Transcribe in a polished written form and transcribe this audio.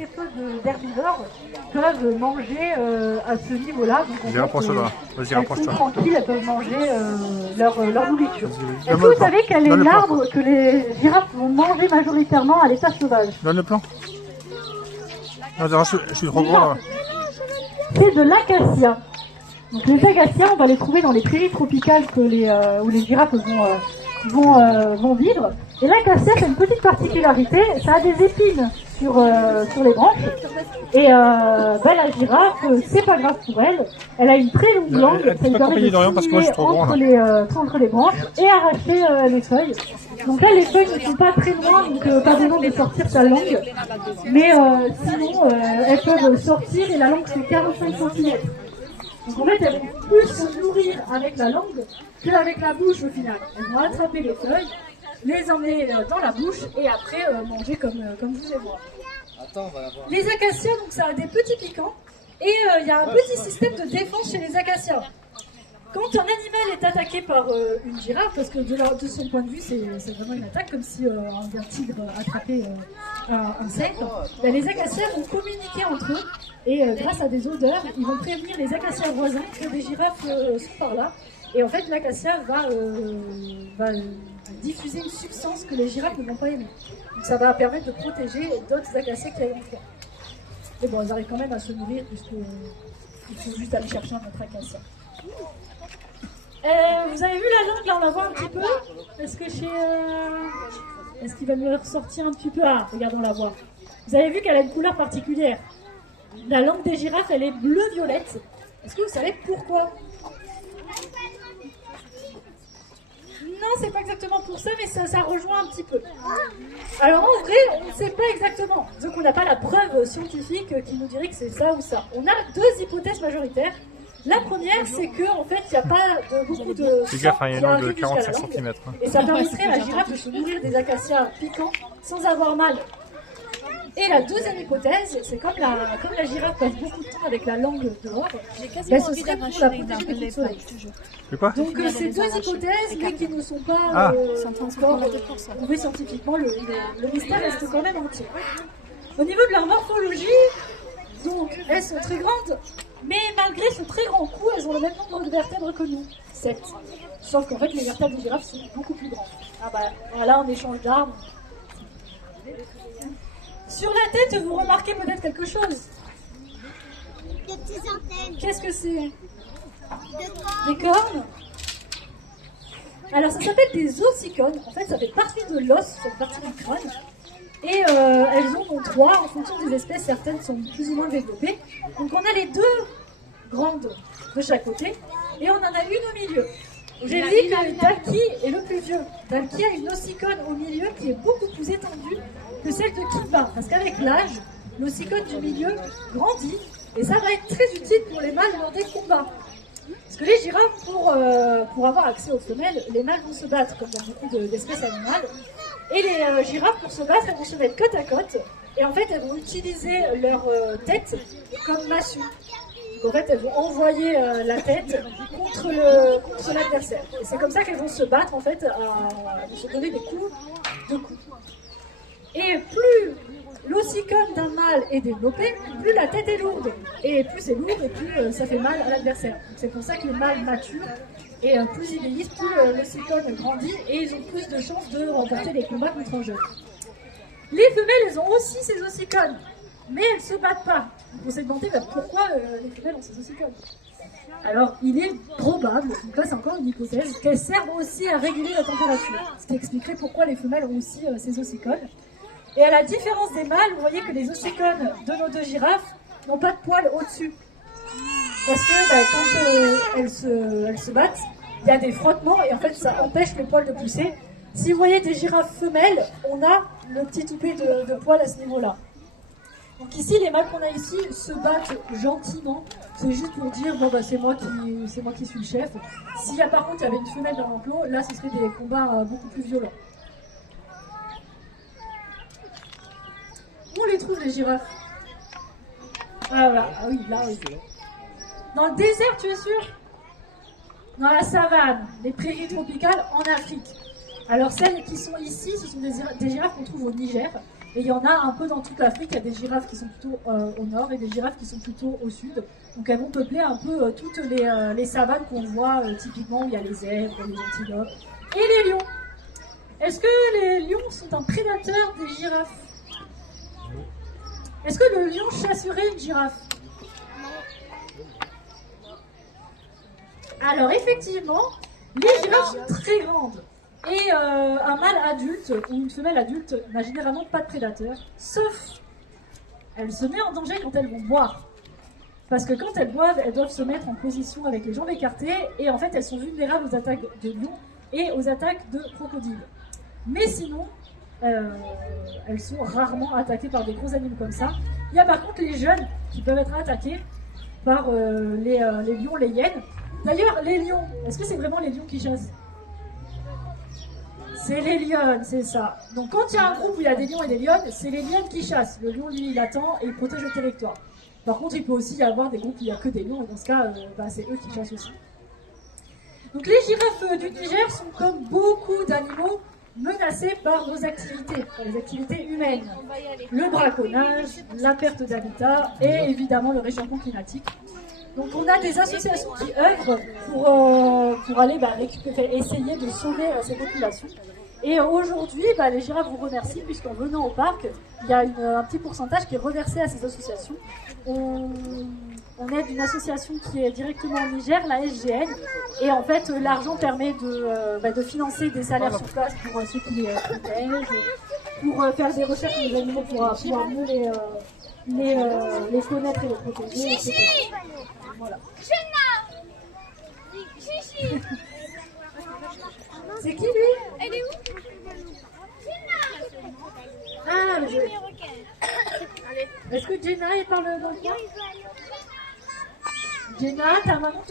très peu d'herbivores peuvent manger à ce niveau-là. Vas-y, rapproche-toi là. Vas-y, rapproche-toi. Elles sont tranquilles, elles peuvent manger leur nourriture. Est-ce que vous savez quel est l'arbre que les girafes vont manger majoritairement à l'état sauvage? Donne le plan. Non, je suis trop gros là. C'est de l'acacia. Donc les acacias, on va les trouver dans les prairies tropicales où les girafes vont vivre. Et l'acacia, c'est une petite particularité, ça a des épines sur les branches. Et la girafe, c'est pas grave pour elle. Elle a une très longue langue, ça lui permet de cheminer entre les branches et arracher les feuilles. Donc là, les feuilles ne sont pas très loin, donc pas besoin de sortir sa langue. Mais sinon, elles peuvent sortir et la langue c'est 45 cm. Donc en fait, elles vont plus se nourrir avec la langue qu'avec la bouche au final. Elles vont attraper les feuilles, les emmener dans la bouche et après manger comme vous et moi. Les acacias, donc ça a des petits piquants et il y a un petit système de défense chez les acacias. Quand un animal est attaqué par une girafe, parce que de son point de vue c'est vraiment une attaque, comme si un tigre attrapait un cerf, les acacias vont communiquer entre eux et grâce à des odeurs, ils vont prévenir les acacias voisins que des girafes sont par là. Et en fait, l'acacia va diffuser une substance que les girafes ne vont pas aimer. Donc ça va permettre de protéger d'autres acacias qui arrivent froid. Mais bon, elles arrivent quand même à se nourrir puisqu'il faut juste aller chercher un autre acacia. Vous avez vu la langue, là on la voit un petit peu. Est-ce qu'il va me ressortir un petit peu? Ah, regardons la voix. Vous avez vu qu'elle a une couleur particulière. La langue des girafes, elle est bleu-violette. Est-ce que vous savez pourquoi? Non, c'est pas exactement pour ça, mais ça rejoint un petit peu. Alors en vrai, on ne sait pas exactement. Donc on n'a pas la preuve scientifique qui nous dirait que c'est ça ou ça. On a deux hypothèses majoritaires. La première, c'est qu'en fait, il n'y a pas beaucoup de sang qui arrive de 45 cm. Et ça permettrait à la girafe de se nourrir des acacias piquants sans avoir mal. Et la deuxième hypothèse, c'est comme la girafe passe beaucoup de temps avec la langue dehors, ce serait pour la protéger des coups de soleil. Donc ces deux hypothèses, mais qui ne sont pas encore prouvées scientifiquement, le mystère reste quand même entier. Au niveau de leur morphologie, donc elles sont très grandes, mais malgré ce très grand cou, elles ont le même nombre de vertèbres que nous, 7. Sauf qu'en fait les vertèbres des girafes sont beaucoup plus grandes. Ah bah voilà, en échange d'armes. Sur la tête, vous remarquez peut-être quelque chose. Des petites antennes. Qu'est-ce que c'est? Des cornes. Alors ça s'appelle des ossicones. En fait, ça fait partie de l'os, cette partie du crâne. Et elles en ont 3. En fonction des espèces, certaines sont plus ou moins développées. Donc on a les deux grandes de chaque côté. Et on en a une au milieu. J'ai dit que Dalki est le plus vieux. Dalki a une ossicone au milieu qui est beaucoup plus étendue que celle de Kimba. Parce qu'avec l'âge, l'ossicone du milieu grandit et ça va être très utile pour les mâles lors des combats. Parce que les girafes, pour avoir accès aux femelles, les mâles vont se battre comme dans beaucoup d'espèces animales. Et les girafes, pour se battre, elles vont se mettre côte à côte. Et en fait, elles vont utiliser leur tête comme massue. Donc en fait, elles vont envoyer la tête contre l'adversaire. Et c'est comme ça qu'elles vont se battre, en fait, à se donner des coups de coups. Et plus l'ossicone d'un mâle est développé, plus la tête est lourde. Et plus c'est lourd, et plus ça fait mal à l'adversaire. Donc c'est pour ça que les mâles maturent, et plus ils vieillissent, plus l'ossicone grandit, et ils ont plus de chances de remporter des combats contre un jeune. Les femelles, elles ont aussi ces ossicones, mais elles ne se battent pas. On s'est demandé pourquoi les femelles ont ces ossicones. Alors, il est probable, donc là c'est encore une hypothèse, qu'elles servent aussi à réguler la température. Ce qui expliquerait pourquoi les femelles ont aussi ces ossicones. Et à la différence des mâles, vous voyez que les ossicones de nos deux girafes n'ont pas de poils au-dessus. Parce que quand elles se battent, il y a des frottements et en fait ça empêche les poils de pousser. Si vous voyez des girafes femelles, on a le petit toupet de poils à ce niveau-là. Donc ici, les mâles qu'on a ici se battent gentiment. C'est juste pour dire, bon bah c'est moi qui suis le chef. S'il y a par contre, il y avait une femelle dans l'enclos, là ce serait des combats beaucoup plus violents. Où on les trouve les girafes? Ah voilà, ah oui, là oui. Dans le désert, tu es sûr? Dans la savane, les prairies tropicales en Afrique. Alors celles qui sont ici, ce sont des girafes qu'on trouve au Niger. Et il y en a un peu dans toute l'Afrique. Il y a des girafes qui sont plutôt au nord et des girafes qui sont plutôt au sud. Donc elles vont peupler un peu toutes les savanes qu'on voit typiquement où il y a les zèbres, les antilopes et les lions. Est-ce que les lions sont un prédateur des girafes? Est-ce que le lion chasserait une girafe? Alors effectivement, les girafes sont très grandes. Et un mâle adulte ou une femelle adulte n'a généralement pas de prédateur, sauf elles se mettent en danger quand elles vont boire. Parce que quand elles boivent, elles doivent se mettre en position avec les jambes écartées et en fait elles sont vulnérables aux attaques de lions et aux attaques de crocodiles. Mais sinon, elles sont rarement attaquées par des gros animaux comme ça. Il y a par contre les jeunes qui peuvent être attaqués par les lions, les hyènes. D'ailleurs, les lions, est-ce que c'est vraiment les lions qui chassent? C'est les lionnes, c'est ça. Donc quand il y a un groupe où il y a des lions et des lionnes, c'est les lionnes qui chassent. Le lion, lui, il attend et il protège le territoire. Par contre, il peut aussi y avoir des groupes où il n'y a que des lions, et dans ce cas, c'est eux qui chassent aussi. Donc les girafes du Niger sont comme beaucoup d'animaux menacés par nos activités, par les activités humaines. Le braconnage, la perte d'habitat et évidemment le réchauffement climatique. Donc on a des associations qui œuvrent pour aller essayer de sauver ces populations. Et aujourd'hui, les girafes vous remercient puisqu'en venant au parc, il y a un petit pourcentage qui est reversé à ces associations. On aide une association qui est directement au Niger, la SGN, et en fait l'argent permet de financer des salaires sur place pour ceux qui les protègent, pour faire des recherches sur les animaux pour pouvoir mieux les connaître et les protéger, etc. Voilà. C'est qui lui? Elle est où? Ah, est-ce que Jenna elle parle dans le coin? Jenna, ta maman te